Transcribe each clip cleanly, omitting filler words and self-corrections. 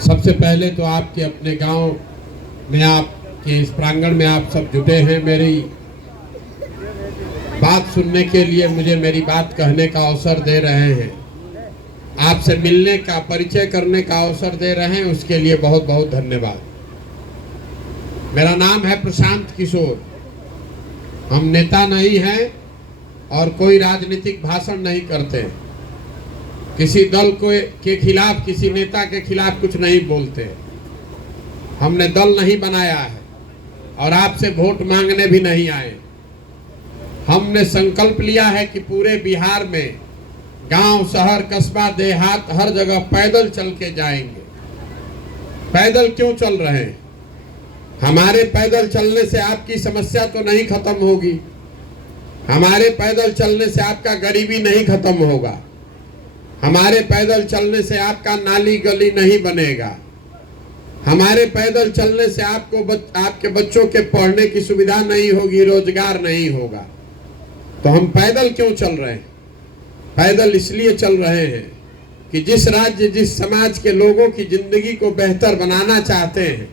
सबसे पहले तो आपके अपने गांव में आपके इस प्रांगण में आप सब जुटे हैं, मेरी बात सुनने के लिए, मुझे मेरी बात कहने का अवसर दे रहे हैं, आपसे मिलने का, परिचय करने का अवसर दे रहे हैं, उसके लिए बहुत बहुत धन्यवाद। मेरा नाम है प्रशांत किशोर। हम नेता नहीं हैं और कोई राजनीतिक भाषण नहीं करते, किसी दल के खिलाफ, किसी नेता के खिलाफ कुछ नहीं बोलते। हमने दल नहीं बनाया है और आपसे वोट मांगने भी नहीं आए। हमने संकल्प लिया है कि पूरे बिहार में गांव, शहर, कस्बा, देहात, हर जगह पैदल चल के जाएंगे। पैदल क्यों चल रहे हैं? हमारे पैदल चलने से आपकी समस्या तो नहीं खत्म होगी, हमारे पैदल चलने से आपका गरीबी नहीं खत्म होगा, हमारे पैदल चलने से आपका नाली गली नहीं बनेगा, हमारे पैदल चलने से आपके बच्चों के पढ़ने की सुविधा नहीं होगी, रोजगार नहीं होगा। तो हम पैदल क्यों चल रहे हैं? पैदल इसलिए चल रहे हैं कि जिस राज्य, जिस समाज के लोगों की जिंदगी को बेहतर बनाना चाहते हैं,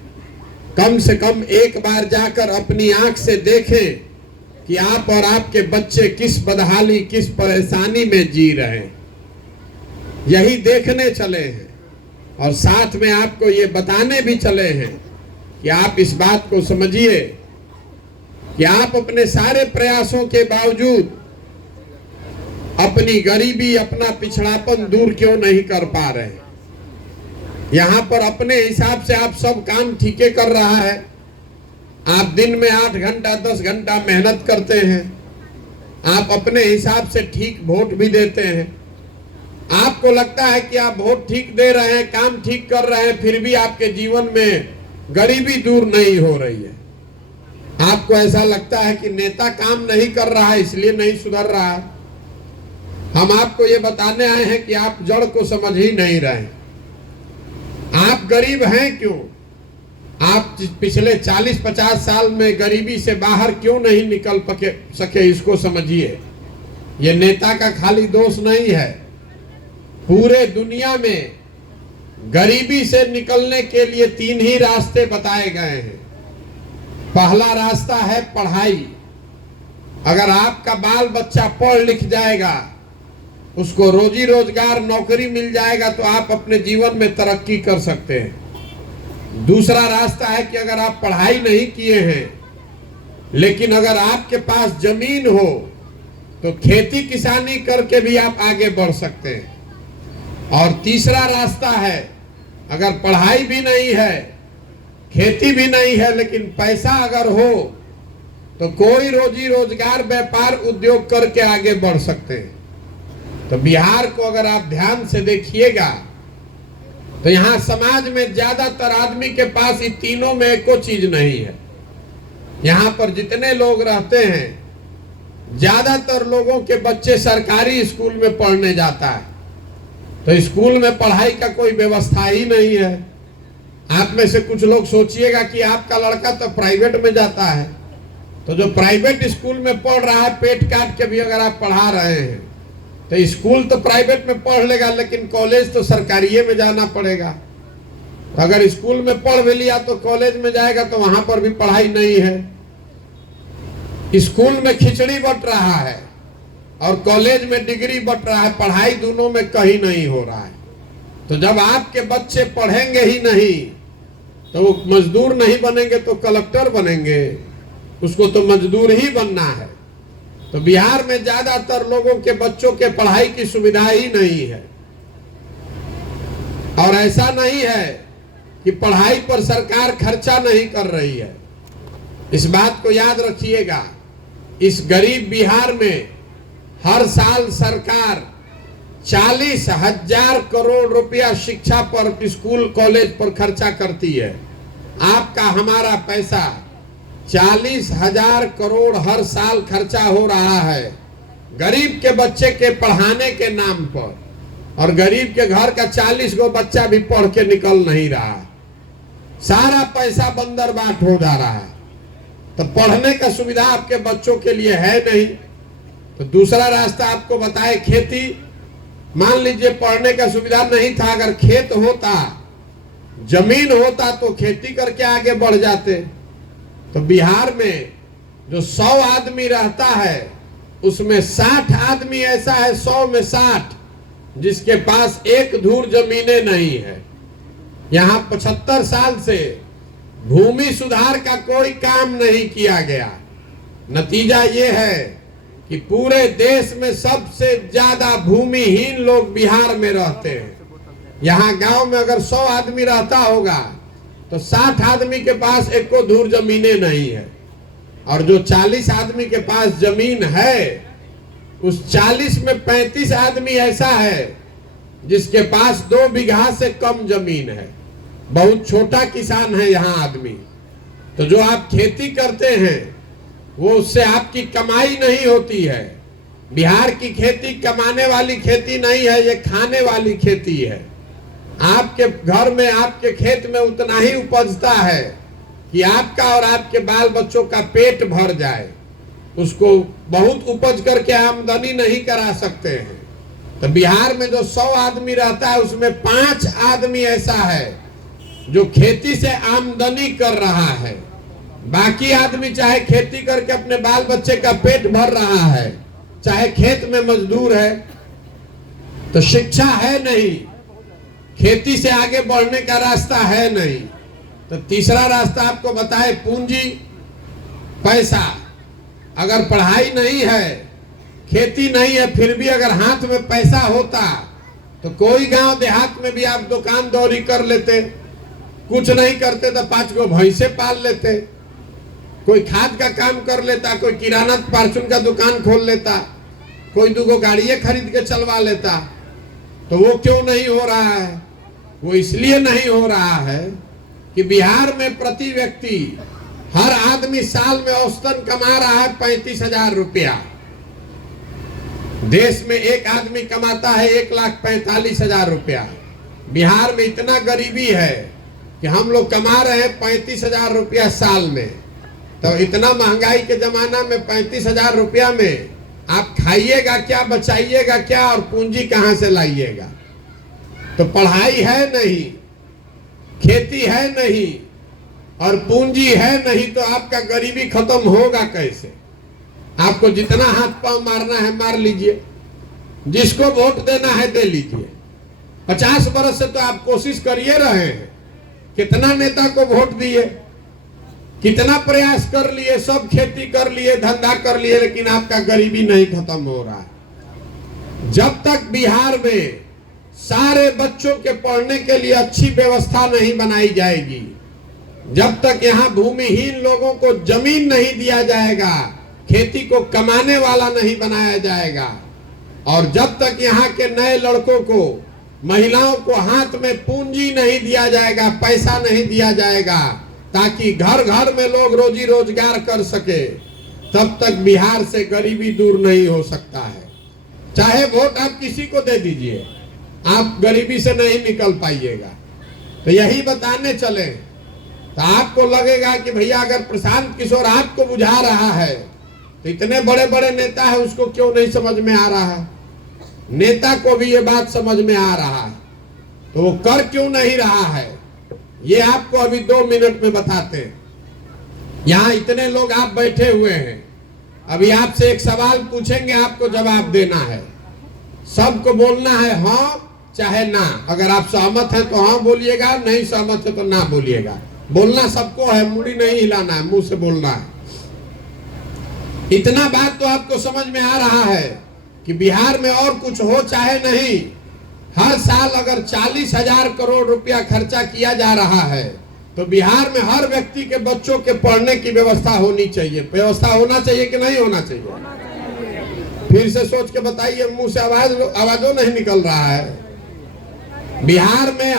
कम से कम एक बार जाकर अपनी आंख से देखें कि आप और आपके बच्चे किस बदहाली, किस परेशानी में जी रहे हैं। यही देखने चले हैं और साथ में आपको ये बताने भी चले हैं कि आप इस बात को समझिए कि आप अपने सारे प्रयासों के बावजूद अपनी गरीबी, अपना पिछड़ापन दूर क्यों नहीं कर पा रहे हैं। यहाँ पर अपने हिसाब से आप सब काम ठीके कर रहा है। आप दिन में 8 घंटा 10 घंटा मेहनत करते हैं, आप अपने हिसाब से ठीक वोट भी देते हैं। आपको लगता है कि आप वोट ठीक दे रहे हैं, काम ठीक कर रहे हैं, फिर भी आपके जीवन में गरीबी दूर नहीं हो रही है। आपको ऐसा लगता है कि नेता काम नहीं कर रहा है इसलिए नहीं सुधर रहा है। हम आपको ये बताने आए हैं कि आप जड़ को समझ ही नहीं रहे। आप गरीब हैं क्यों? आप पिछले 40-50 साल में गरीबी से बाहर क्यों नहीं निकल सके, इसको समझिए। ये नेता का खाली दोष नहीं है, पूरे दुनिया में गरीबी से निकलने के लिए 3 ही रास्ते बताए गए हैं। पहला रास्ता है पढ़ाई। अगर आपका बाल बच्चा पढ़ लिख जाएगा, उसको रोजी रोजगार, नौकरी मिल जाएगा तो आप अपने जीवन में तरक्की कर सकते हैं। दूसरा रास्ता है कि अगर आप पढ़ाई नहीं किए हैं लेकिन अगर आपके पास जमीन हो तो खेती किसानी करके भी आप आगे बढ़ सकते हैं। और तीसरा रास्ता है, अगर पढ़ाई भी नहीं है, खेती भी नहीं है, लेकिन पैसा अगर हो तो कोई रोजी रोजगार, व्यापार, उद्योग करके आगे बढ़ सकते हैं। तो बिहार को अगर आप ध्यान से देखिएगा तो यहाँ समाज में ज्यादातर आदमी के पास ये तीनों में एको चीज नहीं है। यहाँ पर जितने लोग रहते हैं, ज्यादातर लोगों के बच्चे सरकारी स्कूल में पढ़ने जाता है, तो स्कूल में पढ़ाई का कोई व्यवस्था ही नहीं है। आप में से कुछ लोग सोचिएगा कि आपका लड़का तो प्राइवेट में जाता है, तो जो प्राइवेट स्कूल में पढ़ रहा है, पेट काट के भी अगर आप पढ़ा रहे हैं तो स्कूल तो प्राइवेट में पढ़ लेगा, लेकिन कॉलेज तो सरकारी में जाना पड़ेगा। तो अगर स्कूल में पढ़ भी लिया तो कॉलेज में जाएगा तो वहां पर भी पढ़ाई नहीं है। स्कूल में खिचड़ी बट रहा है और कॉलेज में डिग्री बट रहा है, पढ़ाई दोनों में कहीं नहीं हो रहा है। तो जब आपके बच्चे पढ़ेंगे ही नहीं तो वो मजदूर नहीं बनेंगे तो कलेक्टर बनेंगे, उसको तो मजदूर ही बनना है। तो बिहार में ज्यादातर लोगों के बच्चों के पढ़ाई की सुविधा ही नहीं है। और ऐसा नहीं है कि पढ़ाई पर सरकार खर्चा नहीं कर रही है। इस बात को याद रखिएगा, इस गरीब बिहार में हर साल सरकार 40,000 करोड़ रुपया शिक्षा पर, स्कूल कॉलेज पर खर्चा करती है। आपका, हमारा पैसा 40,000 करोड़ हर साल खर्चा हो रहा है गरीब के बच्चे के पढ़ाने के नाम पर, और गरीब के घर का 40 गो बच्चा भी पढ़ के निकल नहीं रहा। सारा पैसा बंदरबाट हो जा रहा है। तो पढ़ने का सुविधा आपके बच्चों के लिए है नहीं। तो दूसरा रास्ता आपको बताए, खेती। मान लीजिए पढ़ने का सुविधा नहीं था, अगर खेत होता जमीन होता तो खेती करके आगे बढ़ जाते। तो बिहार में जो 100 आदमी रहता है उसमें 60 आदमी ऐसा है, 100 में 60, जिसके पास एक धूर जमीनें नहीं है। यहाँ 75 साल से भूमि सुधार का कोई काम नहीं किया गया। नतीजा ये है कि पूरे देश में सबसे ज्यादा भूमिहीन लोग बिहार में रहते हैं। यहाँ गांव में अगर 100 आदमी रहता होगा तो 60 आदमी के पास एक को धूर जमीनें नहीं है, और जो 40 आदमी के पास जमीन है उस 40 में 35 आदमी ऐसा है जिसके पास 2 बीघा से कम जमीन है। बहुत छोटा किसान है यहाँ आदमी। तो जो आप खेती करते हैं वो उससे आपकी कमाई नहीं होती है। बिहार की खेती कमाने वाली खेती नहीं है, ये खाने वाली खेती है। आपके घर में, आपके खेत में उतना ही उपजता है कि आपका और आपके बाल बच्चों का पेट भर जाए। उसको बहुत उपज करके आमदनी नहीं करा सकते हैं। तो बिहार में जो 100 आदमी रहता है उसमें 5 आदमी ऐसा है जो खेती से आमदनी कर रहा है। बाकी आदमी चाहे खेती करके अपने बाल बच्चे का पेट भर रहा है, चाहे खेत में मजदूर है। तो शिक्षा है नहीं, खेती से आगे बढ़ने का रास्ता है नहीं। तो तीसरा रास्ता आपको बताए, पूंजी, पैसा। अगर पढ़ाई नहीं है, खेती नहीं है, फिर भी अगर हाथ में पैसा होता तो कोई गांव देहात में भी आप दुकान दौरी कर लेते। कुछ नहीं करते तो 5 गो भैंसे पाल लेते, कोई खाद का काम कर लेता, कोई किराना परचून का दुकान खोल लेता, कोई 2 गो गाड़ियां खरीद के चलवा लेता। तो वो क्यों नहीं हो रहा है? वो इसलिए नहीं हो रहा है कि बिहार में प्रति व्यक्ति, हर आदमी साल में औसतन कमा रहा है 35,000 रुपया। देश में एक आदमी कमाता है 1,45,000 रुपया। बिहार में इतना गरीबी है कि हम लोग कमा रहे हैं 35,000 रुपया साल में। तो इतना महंगाई के जमाना में 35,000 रुपया में आप खाइएगा क्या, बचाइएगा क्या, और पूंजी कहां से लाइएगा? तो पढ़ाई है नहीं, खेती है नहीं, और पूंजी है नहीं, तो आपका गरीबी खत्म होगा कैसे? आपको जितना हाथ पांव मारना है मार लीजिए, जिसको वोट देना है दे लीजिए। 50 बरस से तो आप कोशिश करिए रहे हैं। कितना नेता को वोट दिए, कितना प्रयास कर लिए, सब खेती कर लिए, धंधा कर लिए, लेकिन आपका गरीबी नहीं खत्म हो रहा है। जब तक बिहार में सारे बच्चों के पढ़ने के लिए अच्छी व्यवस्था नहीं बनाई जाएगी, जब तक यहाँ भूमिहीन लोगों को जमीन नहीं दिया जाएगा, खेती को कमाने वाला नहीं बनाया जाएगा, और जब तक यहाँ के नए लड़कों को, महिलाओं को हाथ में पूंजी नहीं दिया जाएगा, पैसा नहीं दिया जाएगा, ताकि घर घर में लोग रोजी रोजगार कर सके, तब तक बिहार से गरीबी दूर नहीं हो सकता है। चाहे वोट आप किसी को दे दीजिए, आप गरीबी से नहीं निकल पाइएगा। तो यही बताने चले। तो आपको लगेगा कि भैया अगर प्रशांत किशोर आपको बुझा रहा है तो इतने बड़े बड़े नेता है, उसको क्यों नहीं समझ में आ रहा है? नेता को भी ये बात समझ में आ रहा है, तो वो कर क्यों नहीं रहा है, ये आपको अभी 2 मिनट में बताते हैं। यहाँ इतने लोग आप बैठे हुए हैं, अभी आपसे एक सवाल पूछेंगे, आपको जवाब देना है। सबको बोलना है हाँ चाहे ना। अगर आप सहमत हैं तो हाँ बोलिएगा, नहीं सहमत है तो ना बोलिएगा। बोलना सबको है, मुड़ी नहीं हिलाना है, मुंह से बोलना है। इतना बात तो आपको समझ में आ रहा है कि बिहार में और कुछ हो चाहे नहीं, हर साल अगर 40,000 करोड़ रुपया खर्चा किया जा रहा है, तो बिहार में हर व्यक्ति के बच्चों के पढ़ने की व्यवस्था होनी चाहिए। व्यवस्था होना चाहिए कि नहीं होना चाहिए? फिर से सोच के बताइए, मुंह से आवाजों नहीं निकल रहा है। बिहार में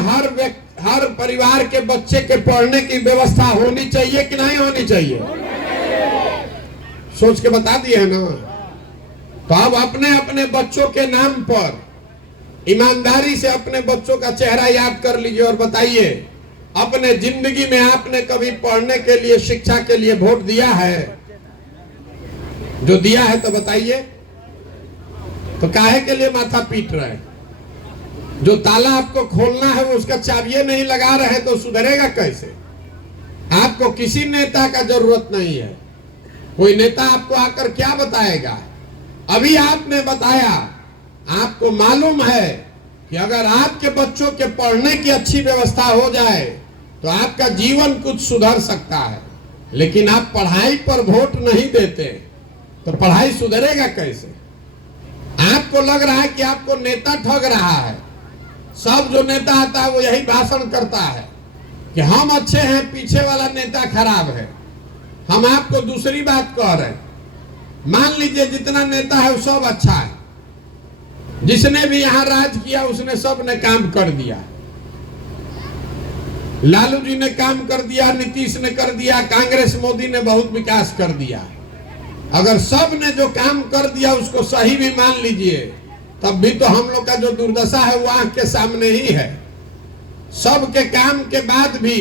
हर परिवार के बच्चे के पढ़ने की व्यवस्था होनी चाहिए कि नहीं होनी चाहिए? सोच के बता दिए है ना। तो अब अपने अपने बच्चों के नाम पर ईमानदारी से अपने बच्चों का चेहरा याद कर लीजिए और बताइए, अपने जिंदगी में आपने कभी पढ़ने के लिए, शिक्षा के लिए वोट दिया है? जो दिया है तो बताइए। तो काहे के लिए माथा पीट रहे हैं? जो ताला आपको खोलना है वो उसका चाबिये नहीं लगा रहे तो सुधरेगा कैसे? आपको किसी नेता का जरूरत नहीं है। कोई नेता आपको आकर क्या बताएगा? अभी आपने बताया। आपको मालूम है कि अगर आपके बच्चों के पढ़ने की अच्छी व्यवस्था हो जाए तो आपका जीवन कुछ सुधर सकता है, लेकिन आप पढ़ाई पर वोट नहीं देते तो पढ़ाई सुधरेगा कैसे? आपको लग रहा है कि आपको नेता ठग रहा है। सब जो नेता आता है वो यही भाषण करता है कि हम अच्छे हैं, पीछे वाला नेता खराब है। हम आपको दूसरी बात कह रहे हैं। मान लीजिए जितना नेता है वो सब अच्छा है, जिसने भी यहां राज किया उसने सब ने काम कर दिया। लालू जी ने काम कर दिया, नीतीश ने कर दिया, कांग्रेस मोदी ने बहुत विकास कर दिया। अगर सब ने जो काम कर दिया उसको सही भी मान लीजिए, तब भी तो हम लोग का जो दुर्दशा है वो आंख के सामने ही है। सबके काम के बाद भी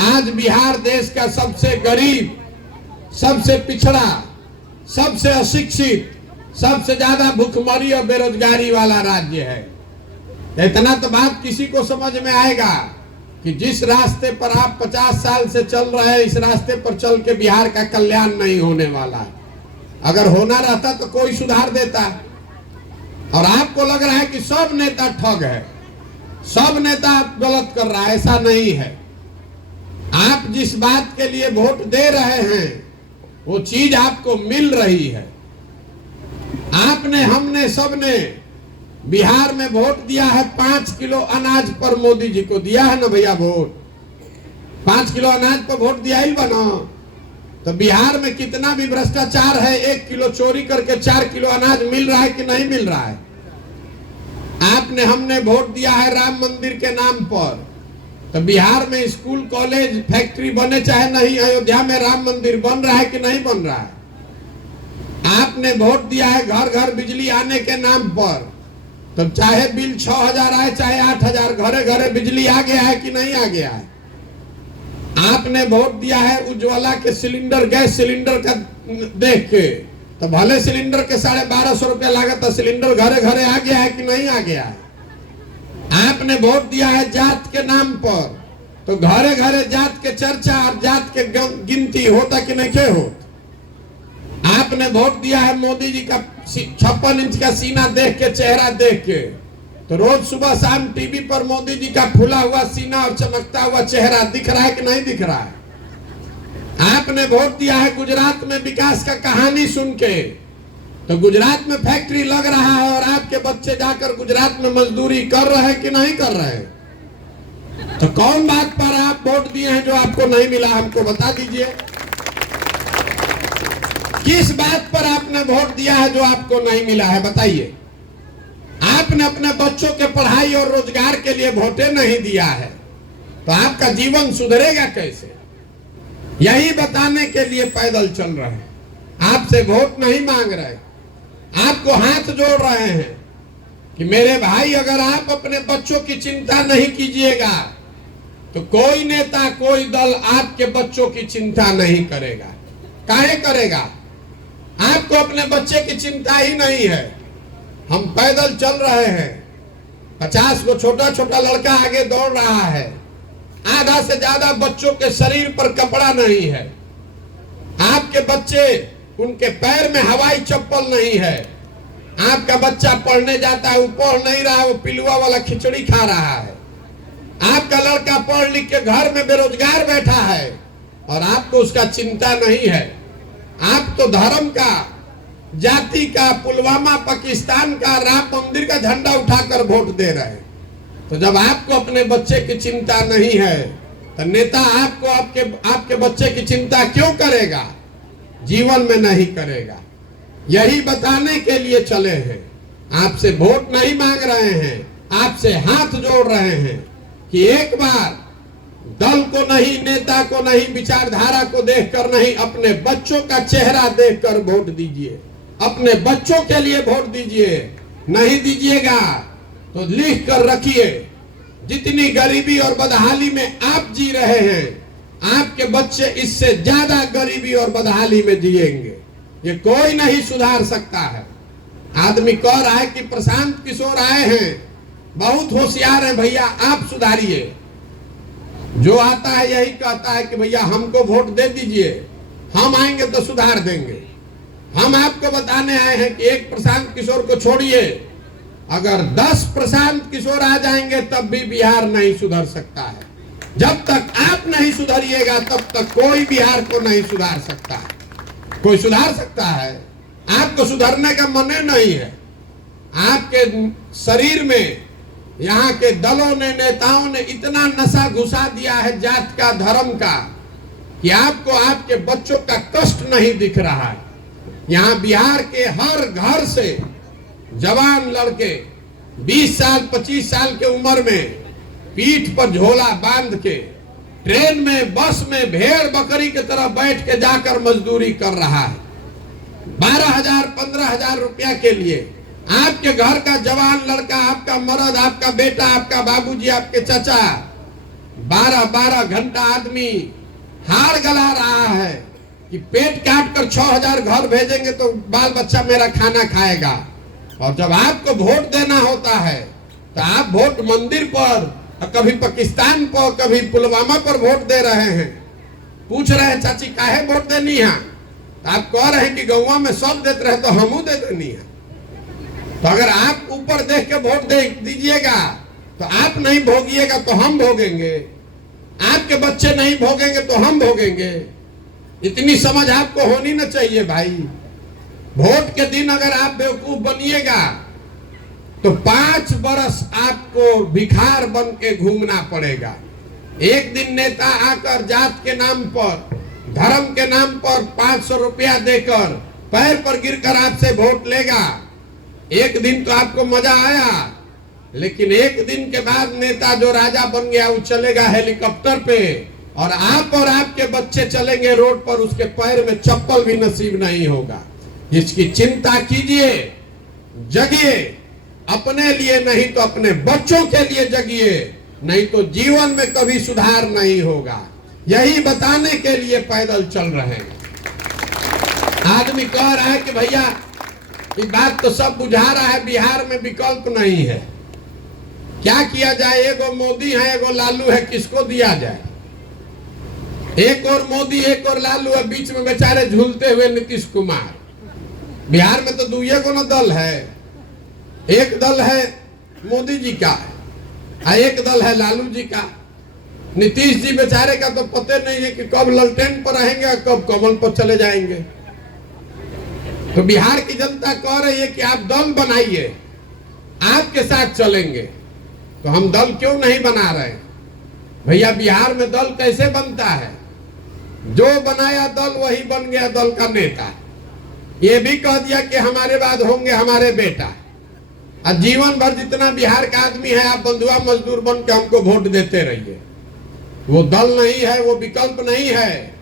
आज बिहार देश का सबसे गरीब, सबसे पिछड़ा, सबसे अशिक्षित, सबसे ज्यादा भूखमरी और बेरोजगारी वाला राज्य है। इतना तो बात किसी को समझ में आएगा कि जिस रास्ते पर आप 50 साल से चल रहे हैं, इस रास्ते पर चल के बिहार का कल्याण नहीं होने वाला है। अगर होना रहता तो कोई सुधार देता। और आपको लग रहा है कि सब नेता ठग है, सब नेता गलत कर रहा है। ऐसा नहीं है। आप जिस बात के लिए वोट दे रहे हैं वो चीज आपको मिल रही है। आपने, हमने, सबने बिहार में वोट दिया है 5 किलो अनाज पर। मोदी जी को दिया है ना भैया वोट? 5 किलो अनाज पर वोट दिया ही बना। तो बिहार में कितना भी भ्रष्टाचार है, 1 किलो चोरी करके 4 किलो अनाज मिल रहा है कि नहीं मिल रहा है? आपने, हमने वोट दिया है राम मंदिर के नाम पर। तो बिहार में स्कूल, कॉलेज, फैक्ट्री बने चाहे नहीं, अयोध्या में राम मंदिर बन रहा है कि नहीं बन रहा है? आपने वोट दिया है घर घर बिजली आने के नाम पर। तो चाहे बिल 6,000 आए चाहे 8,000, घरे घरे बिजली आ गया है कि नहीं आ गया है? आपने वोट दिया है उज्ज्वला के सिलेंडर, गैस सिलेंडर का देख के। तो भले सिलेंडर के 1250 रुपया लागत है, सिलेंडर घरे घरे आ गया है कि नहीं आ गया है? आपने वोट दिया है जात के नाम पर। तो घरे घरे जात के चर्चा और जात के गिनती होता कि नहीं हो? आपने वोट दिया है मोदी जी का 56 इंच का सीना देख के, चेहरा देख के। तो रोज सुबह शाम टीवी पर मोदी जी का फूला हुआ सीना और चमकता हुआ चेहरा दिख रहा है कि नहीं दिख रहा है? आपने वोट दिया है गुजरात में विकास का कहानी सुन के। तो गुजरात में फैक्ट्री लग रहा है और आपके बच्चे जाकर गुजरात में मजदूरी कर रहे हैं कि नहीं कर रहे? तो कौन बात पर आप वोट दिए हैं जो आपको नहीं मिला? हमको बता दीजिए। किस बात पर आपने वोट दिया है जो आपको नहीं मिला है? बताइए। आपने अपने बच्चों के पढ़ाई और रोजगार के लिए वोटे नहीं दिया है तो आपका जीवन सुधरेगा कैसे? यही बताने के लिए पैदल चल रहे हैं। आपसे वोट नहीं मांग रहे, आपको हाथ जोड़ रहे हैं कि मेरे भाई, अगर आप अपने बच्चों की चिंता नहीं कीजिएगा तो कोई नेता, कोई दल आपके बच्चों की चिंता नहीं करेगा। काहे करेगा? आपको अपने बच्चे की चिंता ही नहीं है। हम पैदल चल रहे हैं, 50 को छोटा छोटा लड़का आगे दौड़ रहा है। आधा से ज्यादा बच्चों के शरीर पर कपड़ा नहीं है। आपके बच्चे, उनके पैर में हवाई चप्पल नहीं है। आपका बच्चा पढ़ने जाता है, वो पढ़ नहीं रहा है, वो पिलुआ वाला खिचड़ी खा रहा है। आपका लड़का पढ़ लिख के घर में बेरोजगार बैठा है और आपको उसका चिंता नहीं है। आप तो धर्म का, जाति का, पुलवामा, पाकिस्तान का, राम मंदिर का झंडा उठाकर वोट दे रहे हैं। तो जब आपको अपने बच्चे की चिंता नहीं है तो नेता आपको, आपके बच्चे की चिंता क्यों करेगा? जीवन में नहीं करेगा। यही बताने के लिए चले हैं। आपसे वोट नहीं मांग रहे हैं, आपसे हाथ जोड़ रहे हैं कि एक बार दल को नहीं, नेता को नहीं, विचारधारा को देखकर नहीं, अपने बच्चों का चेहरा देखकर वोट दीजिए। अपने बच्चों के लिए वोट दीजिए। नहीं दीजिएगा तो लिख कर रखिए, जितनी गरीबी और बदहाली में आप जी रहे हैं, आपके बच्चे इससे ज्यादा गरीबी और बदहाली में जिएंगे। ये कोई नहीं सुधार सकता है। आदमी कह रहा है कि प्रशांत किशोर आए हैं बहुत होशियार है भैया, आप सुधारिए। जो आता है यही कहता है कि भैया हमको वोट दे दीजिए, हम आएंगे तो सुधार देंगे। हम आपको बताने आए हैं कि एक प्रशांत किशोर को छोड़िए, अगर 10 प्रशांत किशोर आ जाएंगे तब भी बिहार नहीं सुधर सकता है। जब तक आप नहीं सुधरिएगा तब तक कोई बिहार को नहीं सुधार सकता है। कोई सुधार सकता है? आपको सुधरने का मन नहीं है। आपके शरीर में यहाँ के दलों ने, नेताओं ने इतना नशा घुसा दिया है जात का, धर्म का, कि आपको आपके बच्चों का कष्ट नहीं दिख रहा है। यहाँ बिहार के हर घर से जवान लड़के 20 साल 25 साल के उम्र में पीठ पर झोला बांध के ट्रेन में, बस में भेड़ बकरी की तरह बैठ के जाकर मजदूरी कर रहा है 12,000 15,000 रुपया के लिए। आपके घर का जवान लड़का, आपका मर्द, आपका बेटा, आपका बाबूजी, आपके चाचा 12-12 घंटा आदमी हाड़ गला रहा है कि पेट काट कर 6,000 घर भेजेंगे तो बाल बच्चा मेरा खाना खाएगा। और जब आपको वोट देना होता है तो आप वोट मंदिर पर, कभी पाकिस्तान पर, कभी पुलवामा पर वोट दे रहे हैं। पूछ रहे हैं चाची काहे वोट देनी है, तो आप कह रहे हैं कि गौवा में सब देते रहे तो हमू दे देनी है। तो अगर आप ऊपर देख के वोट दे दीजिएगा तो आप नहीं भोगिएगा तो हम भोगेंगे, आपके बच्चे नहीं भोगेंगे तो हम भोगेंगे। इतनी समझ आपको होनी ना चाहिए भाई। वोट के दिन अगर आप बेवकूफ बनिएगा तो 5 बरस आपको भिखार बन के घूमना पड़ेगा। एक दिन नेता आकर जात के नाम पर, धर्म के नाम पर 500 रुपया देकर पैर पर गिरकर आपसे वोट लेगा। एक दिन तो आपको मजा आया, लेकिन एक दिन के बाद नेता जो राजा बन गया वो चलेगा हेलीकॉप्टर पे, और आप और आपके बच्चे चलेंगे रोड पर, उसके पैर में चप्पल भी नसीब नहीं होगा। इसकी चिंता कीजिए, जगिए, अपने लिए नहीं तो अपने बच्चों के लिए जगिए, नहीं तो जीवन में कभी सुधार नहीं होगा। यही बताने के लिए पैदल चल रहे हैं। आदमी कह रहा है कि भैया ये बात तो सब बुझा रहा है, बिहार में विकल्प नहीं है, क्या किया जाए? एगो मोदी है, एगो लालू है, किसको दिया जाए? एक और मोदी, एक और लालू है, बीच में बेचारे झूलते हुए नीतीश कुमार। बिहार में तो दुइये को न दल है, एक दल है मोदी जी का, एक दल है लालू जी का। नीतीश जी बेचारे का तो पता नहीं है कि कब ललटेन पर रहेंगे, कब कमल पर चले जाएंगे। तो बिहार की जनता कह रही है कि आप दल बनाइए, आपके साथ चलेंगे। तो हम दल क्यों नहीं बना रहे? भैया बिहार में दल कैसे बनता है? जो बनाया दल वही बन गया दल का नेता। ये भी कह दिया कि हमारे बाद होंगे हमारे बेटा। और जीवन भर जितना बिहार का आदमी है आप बंधुआ मजदूर बन के हमको वोट देते रहिए। वो दल नहीं है, वो विकल्प नहीं है,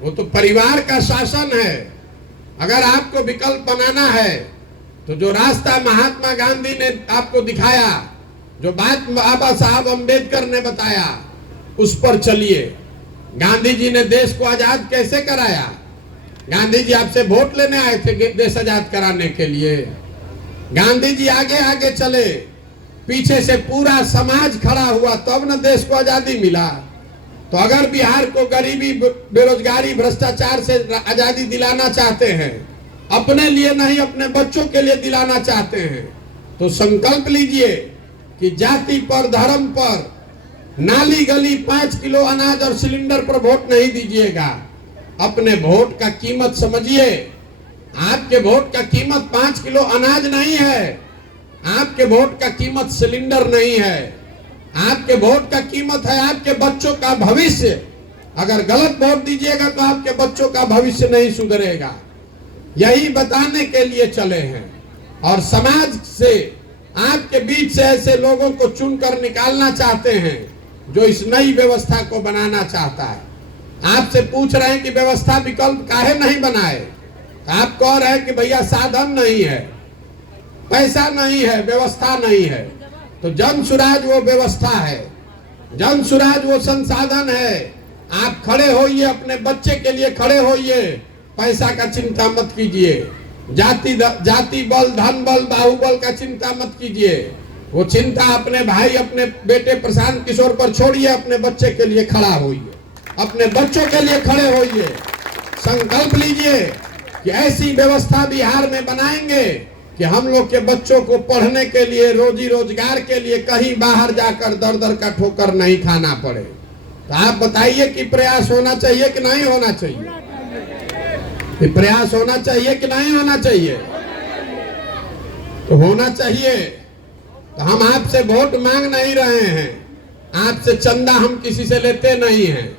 वो तो परिवार का शासन है। अगर आपको विकल्प बनाना है तो जो रास्ता महात्मा गांधी ने आपको दिखाया, जो बात बाबा साहब अम्बेडकर ने बताया, उस पर चलिए। गांधी जी ने देश को आजाद कैसे कराया? गांधी जी आपसे वोट लेने आए थे देश आजाद कराने के लिए। गांधी जी आगे आगे चले, पीछे से पूरा समाज खड़ा हुआ, तब न देश को आजादी मिला। तो अगर बिहार को गरीबी, बेरोजगारी, भ्रष्टाचार से आजादी दिलाना चाहते हैं, अपने लिए नहीं अपने बच्चों के लिए दिलाना चाहते हैं, तो संकल्प लीजिए कि जाति पर, धर्म पर, नाली गली 5 किलो अनाज और सिलेंडर पर वोट नहीं दीजिएगा। अपने वोट का कीमत समझिए। आपके वोट का कीमत 5 किलो अनाज नहीं है, आपके वोट का कीमत सिलेंडर नहीं है, आपके वोट का कीमत है आपके बच्चों का भविष्य। अगर गलत वोट दीजिएगा तो आपके बच्चों का भविष्य नहीं सुधरेगा। यही बताने के लिए चले हैं। और समाज से, आपके बीच से ऐसे लोगों को चुनकर निकालना चाहते हैं जो इस नई व्यवस्था को बनाना चाहता है। आपसे पूछ रहे हैं कि व्यवस्था विकल्प काहे नहीं बनाए? आप कह रहे हैं कि भैया साधन नहीं है, पैसा नहीं है, व्यवस्था नहीं है। तो जन सुराज वो व्यवस्था है, जन सुराज वो संसाधन है। आप खड़े होइए, अपने बच्चे के लिए खड़े होइए, पैसा का चिंता मत कीजिए, जाति बल, धन बल, बाहुबल का चिंता मत कीजिए। वो चिंता अपने भाई, अपने बेटे प्रशांत किशोर पर छोड़िए, अपने बच्चे के लिए खड़ा होइए, अपने बच्चों के लिए खड़े होइए। संकल्प लीजिए कि ऐसी व्यवस्था बिहार में बनाएंगे कि हम लोग के बच्चों को पढ़ने के लिए, रोजी रोजगार के लिए कहीं बाहर जाकर दर दर का ठोकर नहीं खाना पड़े। तो आप बताइए कि प्रयास होना चाहिए कि नहीं होना चाहिए? कि प्रयास होना चाहिए कि नहीं होना चाहिए? तो होना चाहिए। तो हम आपसे वोट मांग नहीं रहे हैं, आपसे चंदा हम किसी से लेते नहीं हैं,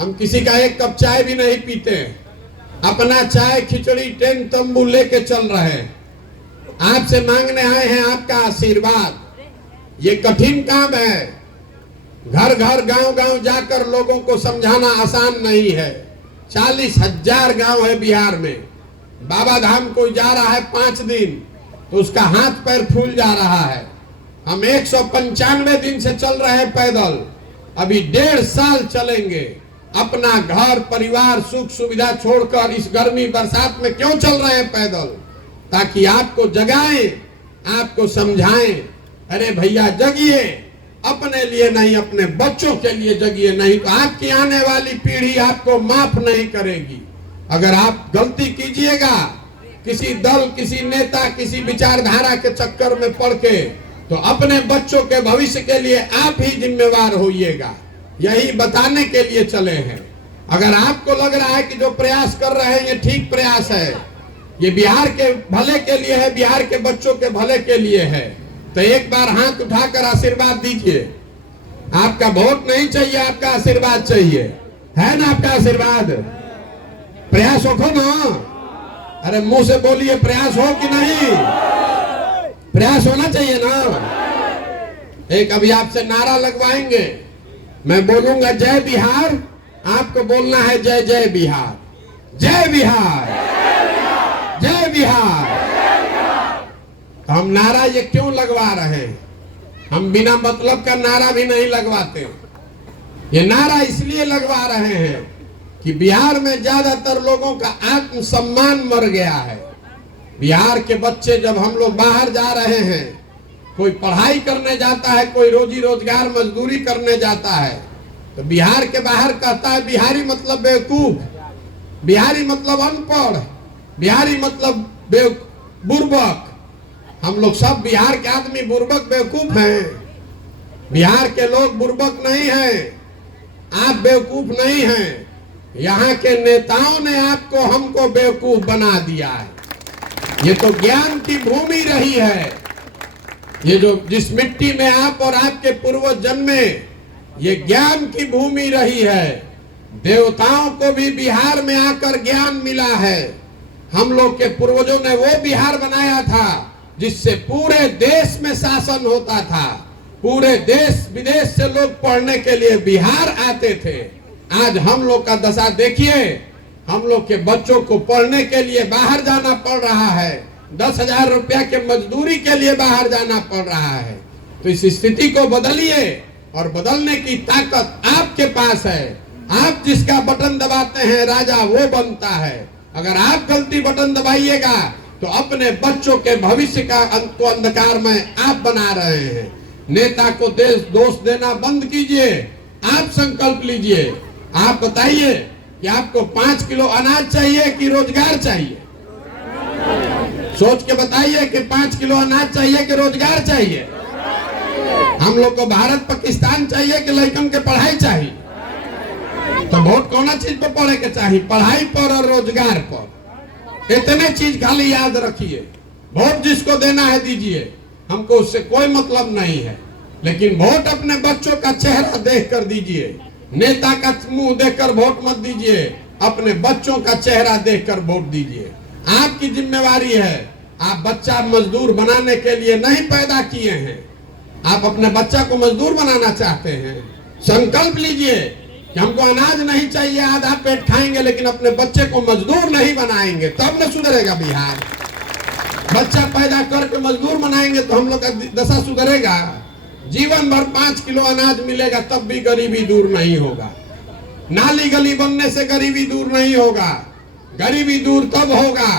हम किसी का एक कप चाय भी नहीं पीते, अपना चाय खिचड़ी टेंट तंबू लेके चल रहे हैं। आपसे मांगने आए हैं आपका आशीर्वाद। ये कठिन काम है, घर घर गांव गांव जाकर लोगों को समझाना आसान नहीं है। 40,000 गांव है बिहार में। बाबा धाम कोई जा रहा है 5 दिन तो उसका हाथ पैर फूल जा रहा है। हम 195 दिन से चल रहे हैं पैदल, अभी 1.5 साल चलेंगे। अपना घर परिवार सुख सुविधा छोड़कर इस गर्मी बरसात में क्यों चल रहे हैं पैदल? ताकि आपको जगाएं, आपको समझाएं, अरे भैया जगिए, अपने लिए नहीं अपने बच्चों के लिए जगिए, नहीं तो आपकी आने वाली पीढ़ी आपको माफ नहीं करेगी। अगर आप गलती कीजिएगा किसी दल, किसी नेता, किसी विचारधारा के चक्कर में पड़ के, तो अपने बच्चों के भविष्य के लिए आप ही जिम्मेवार होइएगा। यही बताने के लिए चले हैं। अगर आपको लग रहा है कि जो प्रयास कर रहे हैं ये ठीक प्रयास है, ये बिहार के भले के लिए है, बिहार के बच्चों के भले के लिए है, तो एक बार हाथ उठाकर आशीर्वाद दीजिए। आपका वोट नहीं चाहिए, आपका आशीर्वाद चाहिए, है ना? आपका आशीर्वाद। प्रयास हो ना? अरे मुंह से बोलिए, प्रयास हो कि नहीं? प्रयास होना चाहिए ना। एक अभी आपसे नारा लगवाएंगे, मैं बोलूंगा जय बिहार, आपको बोलना है जय जय बिहार, जय बिहार, जय बिहार। हम नारा ये क्यों लगवा रहे हैं? हम बिना मतलब का नारा भी नहीं लगवाते। ये नारा इसलिए लगवा रहे हैं कि बिहार में ज्यादातर लोगों का आत्मसम्मान मर गया है। बिहार के बच्चे जब हम लोग बाहर जा रहे हैं, कोई पढ़ाई करने जाता है, कोई रोजी रोजगार मजदूरी करने जाता है, तो बिहार के बाहर कहता है बिहारी मतलब बेवकूफ, बिहारी मतलब अनपढ़, बिहारी मतलब बुर्बक। हम लोग सब बिहार के आदमी बुर्बक बेवकूफ हैं। बिहार के लोग बुर्बक नहीं हैं, आप बेवकूफ नहीं हैं। यहाँ के नेताओं ने आपको, हमको बेवकूफ बना दिया है। ये तो ज्ञान की भूमि रही है। ये जो जिस मिट्टी में आप और आपके पूर्वज जन्मे, ये ज्ञान की भूमि रही है। देवताओं को भी बिहार में आकर ज्ञान मिला है। हम लोग के पूर्वजों ने वो बिहार बनाया था जिससे पूरे देश में शासन होता था। पूरे देश विदेश से लोग पढ़ने के लिए बिहार आते थे। आज हम लोग का दशा देखिए, हम लोग के बच्चों को पढ़ने के लिए बाहर जाना पड़ रहा है। 10,000 रुपया के मजदूरी के लिए बाहर जाना पड़ रहा है। तो इस स्थिति को बदलिए, और बदलने की ताकत आपके पास है। आप जिसका बटन दबाते हैं राजा वो बनता है। अगर आप गलती बटन दबाइएगा तो अपने बच्चों के भविष्य का अंधकार में आप बना रहे हैं। नेता को दोष देना बंद कीजिए। आप संकल्प लीजिए। आप बताइए कि आपको 5 किलो अनाज चाहिए कि रोजगार चाहिए? सोच के बताइए कि 5 किलो अनाज चाहिए कि रोजगार चाहिए? हम लोग को भारत पाकिस्तान चाहिए कि लड़कन के पढ़ाई चाहिए? तो वोट कौन चीज पर पड़े के चाहिए? पढ़ाई पर और रोजगार पर। इतने चीज खाली याद रखिए। वोट जिसको देना है दीजिए, हमको उससे कोई मतलब नहीं है, लेकिन वोट अपने बच्चों का चेहरा देखकर दीजिए। नेता का मुंह देखकर वोट मत दीजिए, अपने बच्चों का चेहरा देखकर वोट दीजिए। आपकी जिम्मेवारी है। आप बच्चा मजदूर बनाने के लिए नहीं पैदा किए हैं। आप अपने बच्चा को मजदूर बनाना चाहते हैं। संकल्प लीजिए कि हमको अनाज नहीं चाहिए, आधा पेट खाएंगे, लेकिन अपने बच्चे को मजदूर नहीं बनाएंगे, तब न सुधरेगा बिहार। बच्चा पैदा करके मजदूर बनाएंगे तो हम लोग का दशा सुधरेगा। जीवन भर 5 किलो अनाज मिलेगा तब भी गरीबी दूर नहीं होगा। नाली गली बनने से गरीबी दूर नहीं होगा। गरीबी दूर तब होगा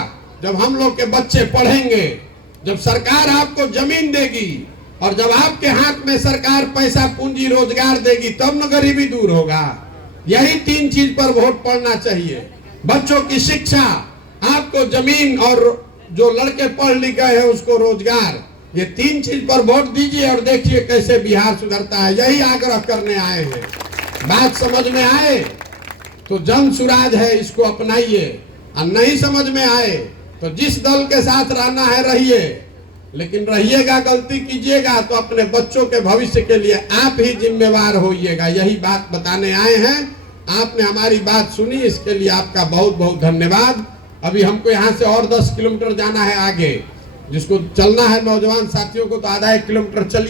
जब हम लोग के बच्चे पढ़ेंगे, जब सरकार आपको जमीन देगी, और जब आपके हाथ में सरकार पैसा पूंजी रोजगार देगी तब न गरीबी दूर होगा। यही 3 चीज पर वोट पड़ना चाहिए। बच्चों की शिक्षा, आपको जमीन, और जो लड़के पढ़ लिख गए हैं उसको रोजगार। ये 3 चीज पर वोट दीजिए और देखिए कैसे बिहार सुधरता है। यही आग्रह करने आए हैं। बात समझ में आए तो जन सुराज है, इसको अपनाइए, और नहीं समझ में आए तो जिस दल के साथ रहना है रहिए, लेकिन रहिएगा, गलती कीजिएगा तो अपने बच्चों के भविष्य के लिए आप ही जिम्मेवार होइएगा। यही बात बताने आए हैं। आपने हमारी बात सुनी, इसके लिए आपका बहुत बहुत धन्यवाद। अभी हमको यहाँ से और 10 किलोमीटर जाना है आगे, जिसको चलना है नौजवान साथियों को तो आधा 1 किलोमीटर चलिए।